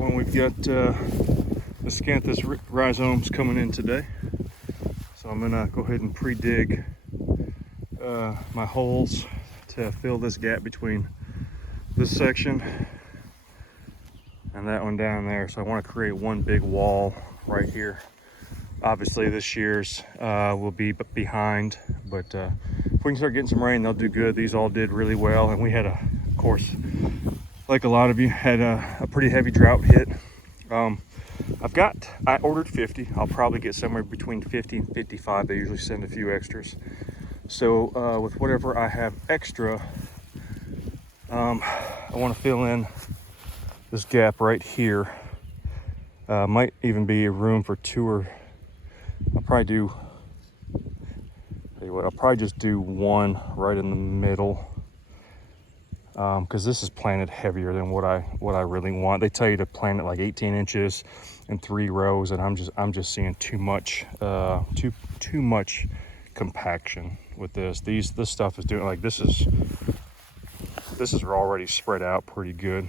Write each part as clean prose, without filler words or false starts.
one, we've got Miscanthus rhizomes coming in today. So I'm gonna go ahead and pre-dig my holes to fill this gap between this section and that one down there. So I want to create one big wall right here. Obviously this year's will be behind, but if we can start getting some rain, they'll do good. These all did really well, and we had, of course, like a lot of you, had a pretty heavy drought hit. I ordered 50. I'll probably get somewhere between 50 and 55. They usually send a few extras. So with whatever I have extra, I want to fill in this gap right here. Might even be a room for two, or I'll probably just do one right in the middle, because this is planted heavier than what I really want. They tell you to plant it like 18 inches in 3 rows, and I'm just seeing too much compaction with this. This stuff is doing, like, this is already spread out pretty good.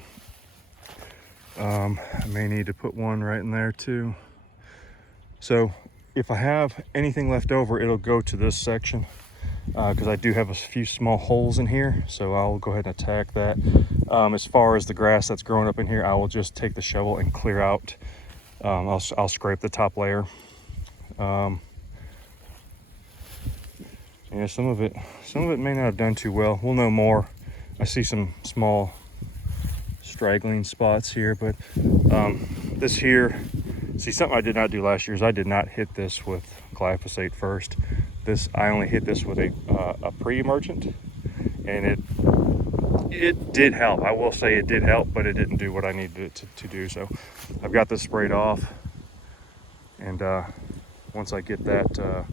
I may need to put one right in there too. So if I have anything left over, it'll go to this section, because I do have a few small holes in here, so I'll go ahead and attack that. As far as the grass that's growing up in here, I will just take the shovel and clear out. I'll scrape the top layer. Yeah, some of it may not have done too well. We'll know more. I see some small straggling spots here, but this here, see, something I did not do last year is I did not hit this with glyphosate first. I only hit this with a pre-emergent, and it did help. I will say it did help, but it didn't do what I needed it to do. So I've got this sprayed off, and once I get that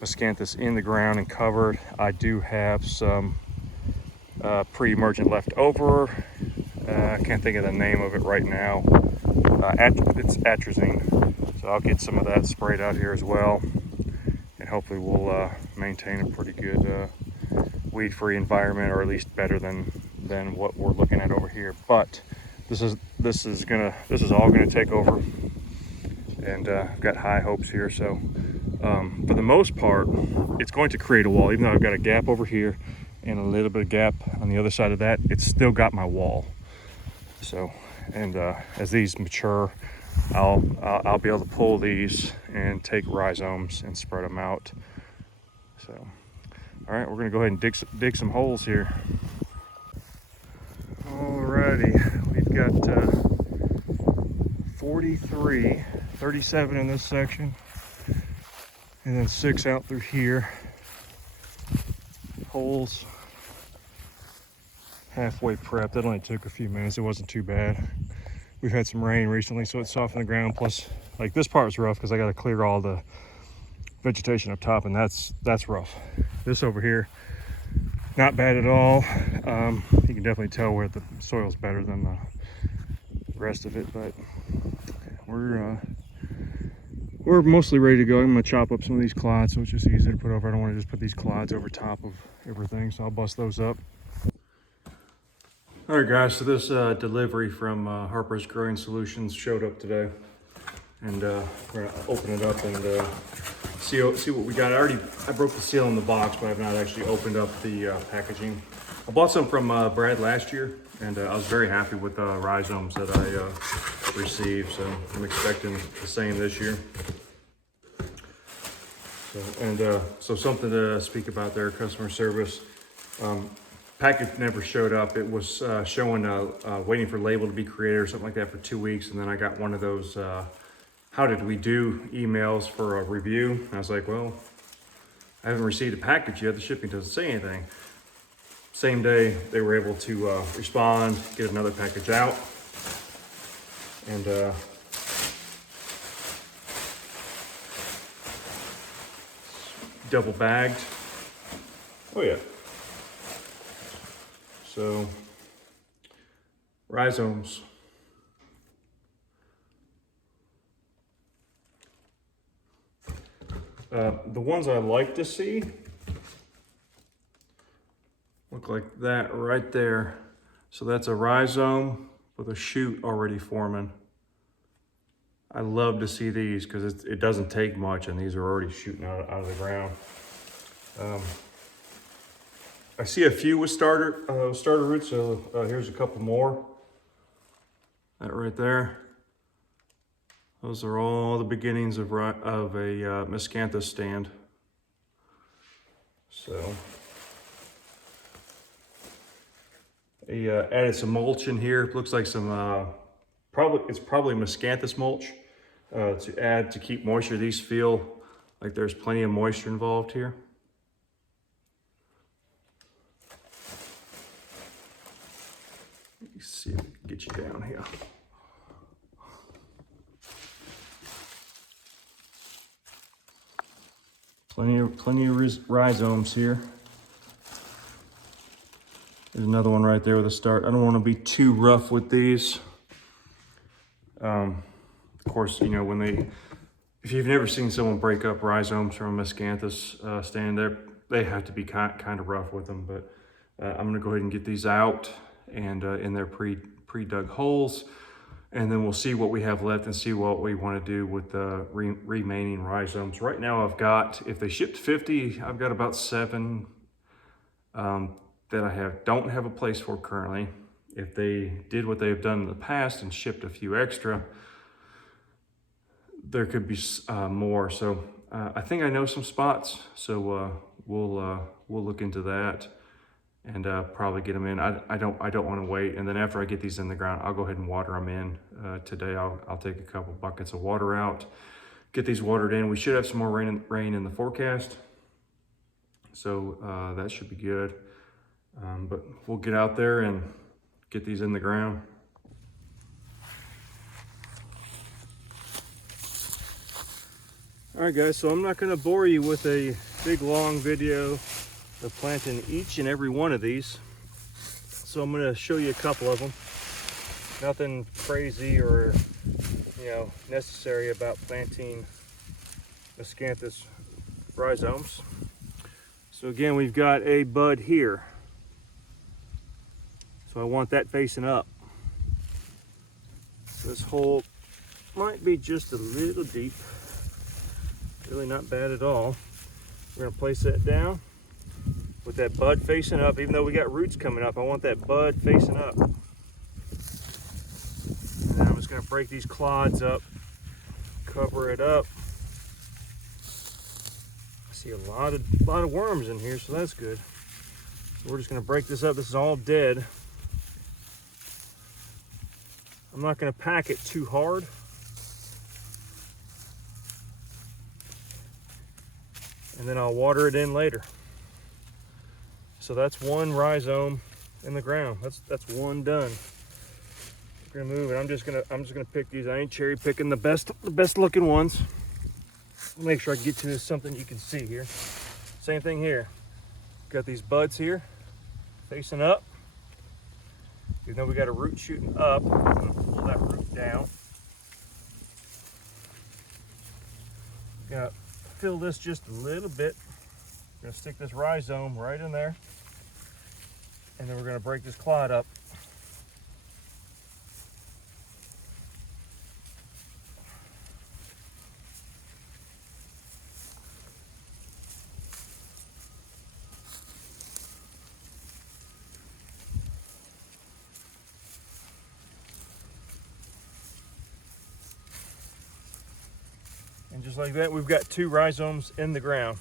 Miscanthus in the ground and covered, I do have some pre-emergent left over. I can't think of the name of it right now. It's atrazine. So I'll get some of that sprayed out here as well, and hopefully we'll maintain a pretty good weed-free environment, or at least better than what we're looking at over here. But this is all gonna take over, and I've got high hopes here. So for the most part, it's going to create a wall. Even though I've got a gap over here and a little bit of gap on the other side of that, it's still got my wall. So, and as these mature, I'll be able to pull these and take rhizomes and spread them out. So, all right, we're gonna go ahead and dig some holes here. Alrighty, we've got 43, 37 in this section, and then 6 out through here. Holes halfway prepped. That only took a few minutes. It wasn't too bad. We've had some rain recently, so it softened the ground. Plus, like, this part was rough because I got to clear all the vegetation up top, and that's rough. This over here, not bad at all. You can definitely tell where the soil's better than the rest of it, but we're mostly ready to go. I'm gonna chop up some of these clods, so it's just easier to put over. I don't want to just put these clods over top of everything, so I'll bust those up. All right, guys, so this delivery from Harper's Growing Solutions showed up today, and we're gonna open it up and see what we got. I broke the seal in the box, but I've not actually opened up the packaging. I bought some from Brad last year, and I was very happy with the rhizomes that I received, so I'm expecting the same this year. So something to speak about there, customer service. Package never showed up. It was showing waiting for label to be created or something like that for 2 weeks, and then I got one of those how did we do emails for a review. And I was like, well, I haven't received a package yet. The shipping doesn't say anything. Same day, they were able to respond, get another package out, and double bagged. Oh yeah. So, rhizomes. The ones I like to see look like that right there. So that's a rhizome with a shoot already forming. I love to see these because it doesn't take much, and these are already shooting out of the ground. I see a few with starter roots, so here's a couple more. That right there. Those are all the beginnings of a Miscanthus stand. So I added some mulch in here. It looks like some it's probably Miscanthus mulch to add to keep moisture. These feel like there's plenty of moisture involved here. Let's see if we can get you down here. Plenty of rhizomes here. There's another one right there with a start. I don't want to be too rough with these. Of course, you know, if you've never seen someone break up rhizomes from a Miscanthus stand, they have to be kind of rough with them. But I'm going to go ahead and get these out and in their pre-dug holes, and then we'll see what we have left and see what we want to do with the remaining rhizomes. Right now, I've got, if they shipped 50, I've got about 7 that I don't have a place for currently. If they did what they've done in the past and shipped a few extra, there could be more. So I think I know some spots, so we'll look into that and probably get them in. I don't want to wait. And then after I get these in the ground, I'll go ahead and water them in. Today I'll take a couple buckets of water out, get these watered in. We should have some more rain in the forecast, so that should be good. But we'll get out there and get these in the ground. All right, guys, so I'm not going to bore you with a big long video of planting each and every one of these. So I'm going to show you a couple of them. Nothing crazy or, you know, necessary about planting Miscanthus rhizomes. So again, we've got a bud here. So I want that facing up. This hole might be just a little deep. Really not bad at all. We're gonna place that down with that bud facing up. Even though we got roots coming up, I want that bud facing up. And then I'm just gonna break these clods up, cover it up. I see a lot of worms in here, so that's good. So we're just gonna break this up. This is all dead. I'm not gonna pack it too hard. And then I'll water it in later. So that's one rhizome in the ground. That's one done. We're gonna move it. I'm just gonna pick these. I ain't cherry picking the best looking ones. I'll make sure I get to something you can see here. Same thing here. Got these buds here facing up. Even though we got a root shooting up, I'm gonna pull that root down. Gonna fill this just a little bit. Gonna stick this rhizome right in there, and then we're gonna break this clod up. And just like that, we've got 2 rhizomes in the ground.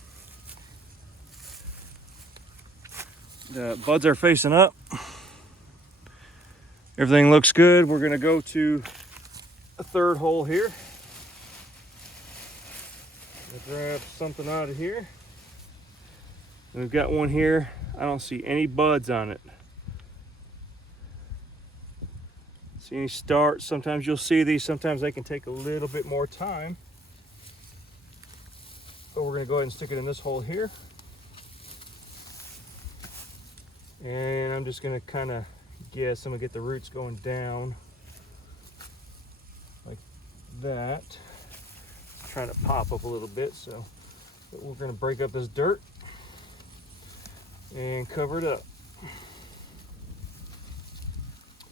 The buds are facing up. Everything looks good. We're gonna go to a 3rd hole here. Grab something out of here. And we've got one here. I don't see any buds on it. See any starts? Sometimes you'll see these. Sometimes they can take a little bit more time. But we're gonna go ahead and stick it in this hole here. And I'm just gonna kind of guess, I'm gonna get the roots going down like that. It's trying to pop up a little bit, so but we're gonna break up this dirt and cover it up.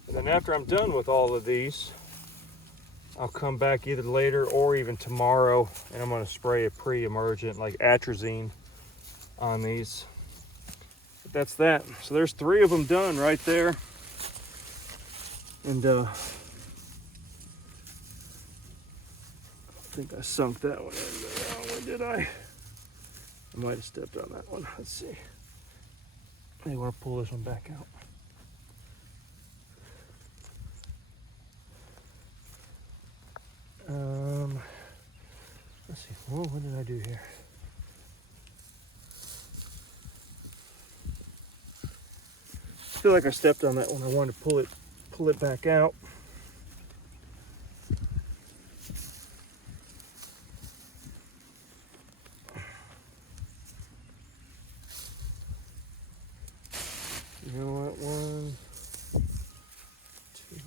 And then after I'm done with all of these, I'll come back either later or even tomorrow, and I'm going to spray a pre-emergent like atrazine on these. But that's that. So there's 3 of them done right there. And I think I sunk that one in the wrong one, did I? I might have stepped on that one. Let's see. I want to pull this one back out. Let's see. Whoa, what did I do here? I feel like I stepped on that one. I wanted to pull it back out. You know what? 1, 2.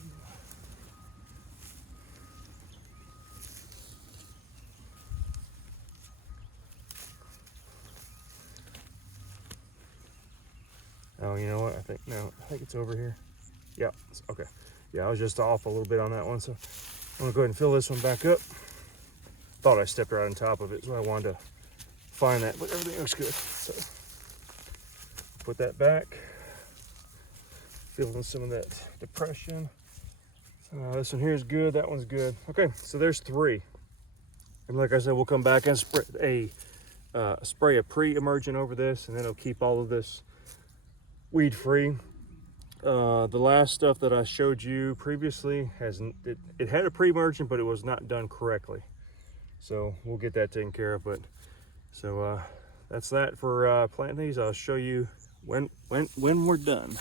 Oh, you know what? I think it's over here. Yeah, okay. Yeah, I was just off a little bit on that one, so I'm gonna go ahead and fill this one back up. Thought I stepped right on top of it, so I wanted to find that, but everything looks good. So put that back. Feeling some of that depression. This one here is good. That one's good. Okay, so there's 3. And like I said, we'll come back and spray a pre-emergent over this, and then it'll keep all of this weed free. The last stuff that I showed you previously it had a pre-emergent, but it was not done correctly. So we'll get that taken care of. But so that's that for planting these. I'll show you when we're done.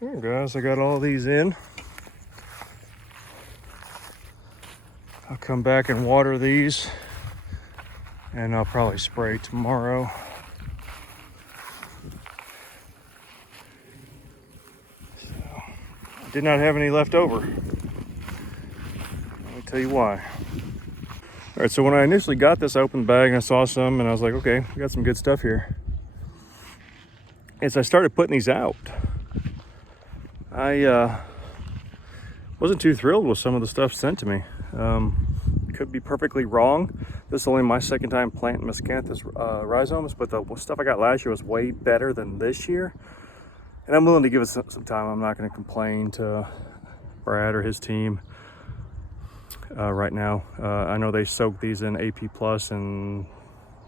Here, guys, I got all these in. I'll come back and water these, and I'll probably spray tomorrow. So, I did not have any left over. Let me tell you why. All right, so when I initially got this, I opened the bag and I saw some, and I was like, okay, we got some good stuff here. As I started putting these out, I wasn't too thrilled with some of the stuff sent to me. Could be perfectly wrong. This is only my second time planting Miscanthus rhizomes, but the stuff I got last year was way better than this year. And I'm willing to give it some time. I'm not going to complain to Brad or his team right now. I know they soak these in AP Plus and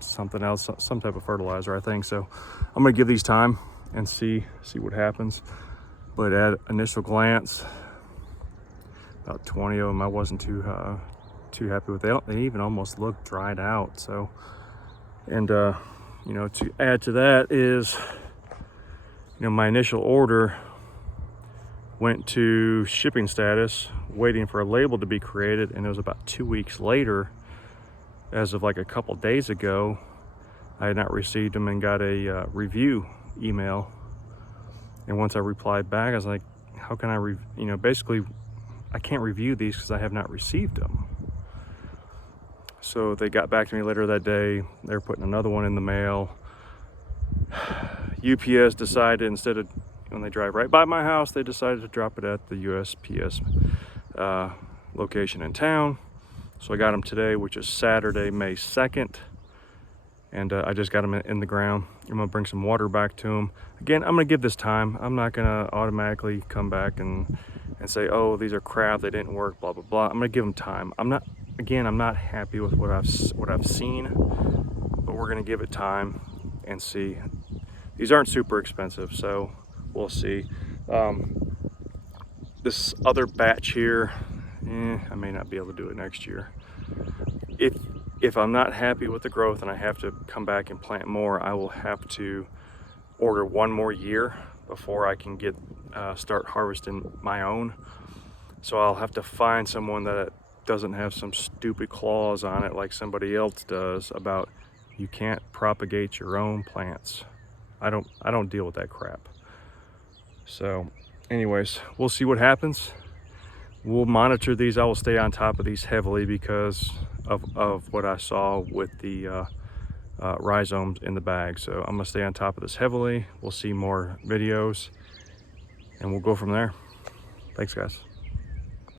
something else, some type of fertilizer, I think. So I'm going to give these time and see what happens. But at initial glance, about 20 of them, I wasn't too happy with. They even almost look dried out. So, and you know, to add to that is, you know, my initial order went to shipping status, waiting for a label to be created, and it was about 2 weeks later, as of like a couple days ago, I had not received them and got a review email. And once I replied back, I was like, how can I, you know, basically, I can't review these because I have not received them. So they got back to me later that day. They're putting another one in the mail. UPS decided, instead of, when they drive right by my house, they decided to drop it at the USPS location in town. So I got them today, which is Saturday, May 2nd. And I just got them in the ground. I'm gonna bring some water back to them. Again, I'm gonna give this time. I'm not gonna automatically come back and say, oh, these are crap, they didn't work, blah, blah, blah. I'm gonna give them time. I'm not happy with what I've seen, but we're gonna give it time and see. These aren't super expensive, so we'll see. This other batch here, I may not be able to do it next year. If I'm not happy with the growth and I have to come back and plant more, I will have to order one more year before I can start harvesting my own. So I'll have to find someone that doesn't have some stupid clause on it like somebody else does about you can't propagate your own plants. I don't deal with that crap. So anyways, we'll see what happens. We'll monitor these. I will stay on top of these heavily because of what I saw with the rhizomes in the bag. So I'm gonna stay on top of this heavily. We'll see more videos, and we'll go from there. Thanks, guys.